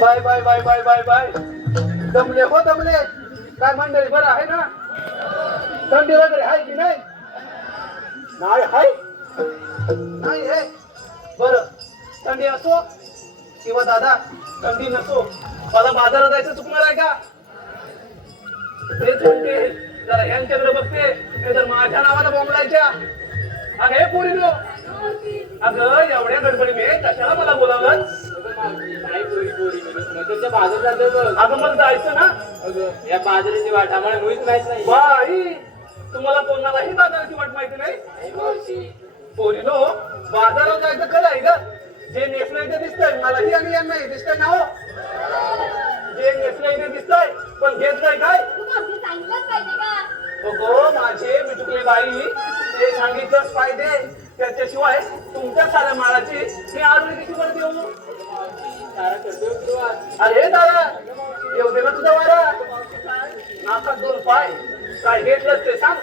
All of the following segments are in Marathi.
Bye bye bye bye bye bye. Damle हो दमले. काय मंडळी बरं आहे ना? थंडी वगैरे आहे की नाही? नाही आहे नाही हे बरं. थंडी असो किंवा दादा थंडी नसो, मला बाजारात जायचं चुकणार आहे का? तेच म्हणते, जरा यांच्याकडे बघते, ते जर माझ्या नावाला बोंबलायच्या. अगं हे पोरीनो, अगं एवढ्या गडबडी में कशाला मला बोलावलं? अगं मला जायचं ना. अगं या बाजाराची वाट आम्हाला मुळीच माहित नाही. बाई, तुम्हाला कोणालाही बाजाराची वाट माहिती नाही? पोरीनो, बाजारात जायचं खरं आहे का? जे नेसलंय ते दिसतंय मलाही आणि यांनाही दिसतंय ना हो. जे नेसलंय ते दिसतंय पण घेतलंय काय? अगो माझे मिटुकले बाई, ते सांगितलंच पाहिजे. त्याच्याशिवाय तुमच्या साऱ्या माळाची मी आरोग्य कशी वर देऊ? अरे दादा, येऊ दे ना तुझा वारा. नाकात दोन पाय, काय घेतलं ते सांग.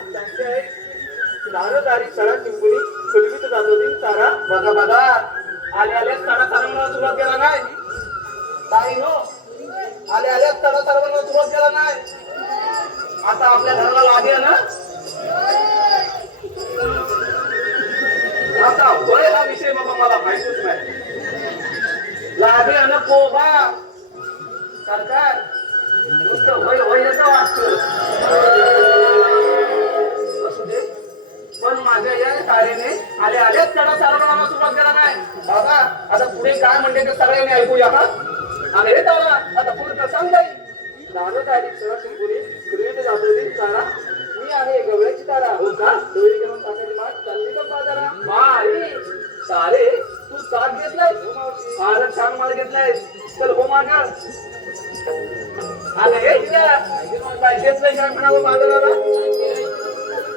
दारोदारी सडा चिंपुणी सुलवीत जातो दिन सारा. बघा बघा, आले आल्याच सडा सारवण्याला सुरुवात केला नाही. ताई नो, आले आल्याच सडा सारवण्याला सुरुवात केला नाही. आता आपल्या घराला लागे ना. आता वय हा विषय बाबा मला माहितीच नाही. लागे ना पोबा सरकार नुसतं वय वयचं वाटतं. असू दे, पण माझ्या या तारेने आले आलेच चढा सारवण्याला सुरुवात केला नाही. बाबा आता पुढे काय म्हणते ते सगळ्यांनी ऐकूया का? आणि हे दादा आता पुढे तर सांग बाई. दादा तारीख सगळं शिंपुरी सुरवीत जातो दिन सारा. मी आहे गवळ्याची तारा. हो का? डोळी घेऊन टाकायची माठ चालली का बाजारा. बाई सारे तू साथ घेतलाय, फारच छान माल घेतलाय. चल हो माग. अगं हे काय घेतलंय काय म्हणावं बाजाराला?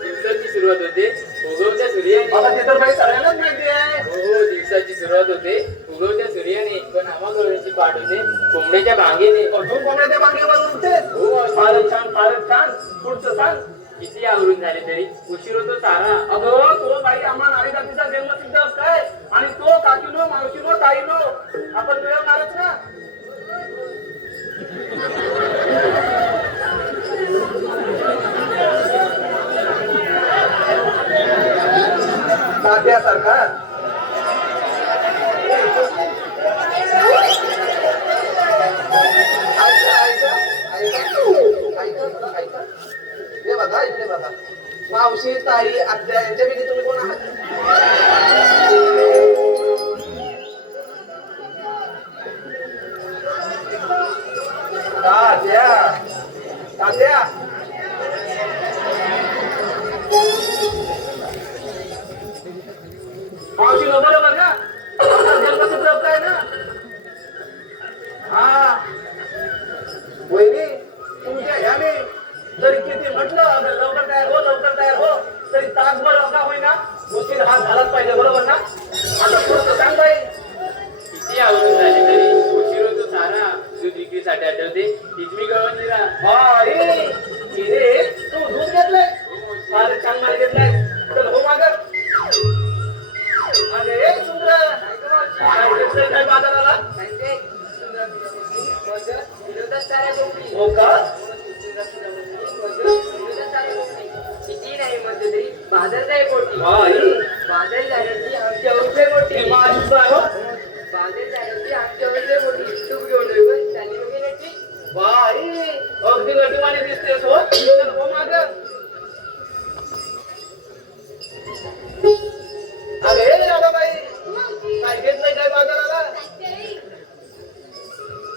दिवसाची सुरुवात होते उगवत्या सूर्याने. बाबा ते तर बाई सगळ्यांनाच माहिती आहे. हो दिवसाची सुरुवात होते उगवत्या सूर्याने, पण आवागवळ्याची पाठ होते कोंबड्याच्या भांगेने. अजून कोंबड्याच्या भांगेवर उठते. हो फारच छान फारच छान. पुढचं सांग. किती आवरून झाले तरी उशीर होतो सारा. अगं तो बाई आम्हा नारी जातीचा जन्मसिद्ध काय, आणि तो काकीनो मावशीनो ताईनो आपण मिळवणारच ना. तात्या सरकार हे बघा इकडे बघा. मावशी ताई आत्या यांच्यापैकी तुम्ही कोण आहात? तात्या तात्या मावशी नो बरोबर ना. जन्मसिद्ध काय ना. हा वहिनी, तुमच्या ह्याने जरी किती म्हटलं लवकर तयार हो तरी तासभर असा होईना उशीर हा झालाच पाहिजे. बरोबर ना. आता पुढचं सांग बाई. किती आवरून झाले तरी उशीर होतो सारा. दूध विक्रीसाठी आठवते हिजमी गव्हाची रा. बाई हिरे, तू दूध घेतलंय, फार छान माल घेतलाय. चल हो माग. अरे सुंदर काय घेतलंय काय बाजाराला? हो का? किती नाही म्हणते तरी बाजार जाय मोठी. बाजार जाण्याची आमची औषध मोठी. माझी काय हो? बाजार जाण्याची आमची औषध मोठी. तूप घेऊन येऊ चालली वगैरे ती. बाई अगदी गटीवाणी दिसतेस हो. चल हो माग. अरे दादा बाई, काय घेतलंय काय बाजाराला?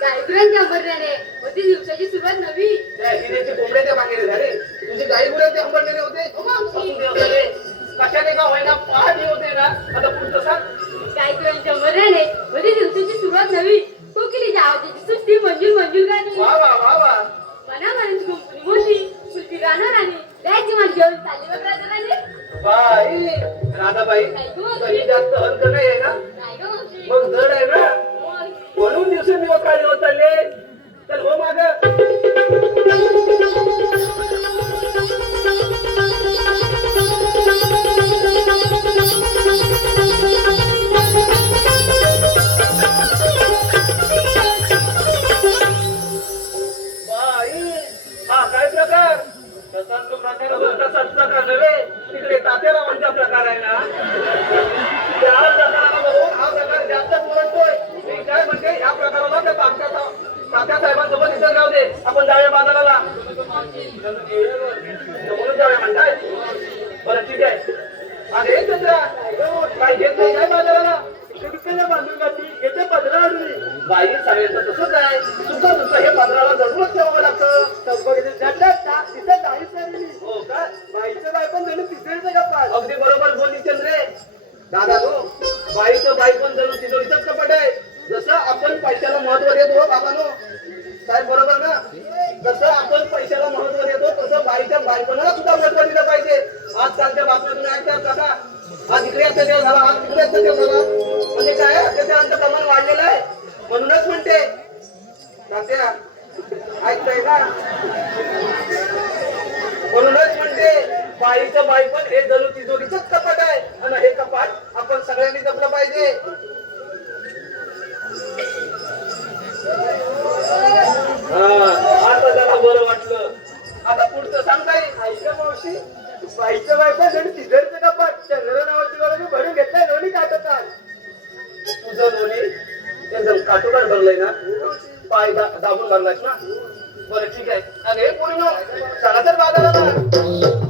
गायगुरांच्या अंबरण्याने होती दिवसाची सुरुवात नवी. त्या हिरेचे कोंबड्याच्या मागेने झाले. तुझी गाई गुरांचे अंबरलेले होते. कशाने का होईना पाहणी होते ना. आता पुढचं सांग. गायगुरांच्या अंबरण्याने होती दिवसाची सुरुवात नवी. कोकिलीच्या आवाजाची सुस्ती मंजूर मंजूर गाणी. वा वा वा वा. मनामनाची कंपनी मोठी फुलकी गाणार आणि लयाची मान घेऊन चालली बघ राजाराणी. बाई राधाबाई, कधी जास्त हलक नाही आहे ना. काय गं मावशी? मग जड आहे ना. म्हणून दिवसेंदिवस काढले होत चालले. चल हो माग. सगळ्यांचं तसंच आहे सुद्धा नुसतं हे पदराला जरूरच ठेवावं लागतं तिथं नाही सर हो का बाईचं बाय पण जणू तिसरीचं गप्पा अगदी बरोबर बोलली चंद्रे दादा नो बाईचं बाई पण जणू तिजोरीचंच कपट आहे जसं आपण पैशाला महत्व देतो बाबानो साहेब बरोबर ना जसं आपण पैशाला महत्व देतो तसं बाईच्या बायपणाला सुद्धा महत्व दिलं पाहिजे आजकालच्या बातम्यातून ऐकतात का आज इकडे अत्याचार झाला आज तिकडे अत्याचार झाला म्हणजे काय अत्याचारांचं प्रमाण वाढलेलं आहे म्हणूनच म्हणते तात्या ऐकताय का म्हणूनच म्हणते बाईचं बाई पण हे जणू तिजोरीचंच कपाट आहे आणि हे कपाट आपण सगळ्यांनी जपलं पाहिजे आता जरा बरं वाटलं आता पुढचं सांगताय ऐका मावशी बाईचं बाय पण जणू तिसरीचं गप्पा चंद्र नावाची गोळी भरून घेतलाय दोन्ही काटतात तुझं दोन्ही एकदम काटोकाट भरलंय ना पाय दाबून भरलायस ना बरं ठीक आहे अरे पूर्ण चला तर बाजाराला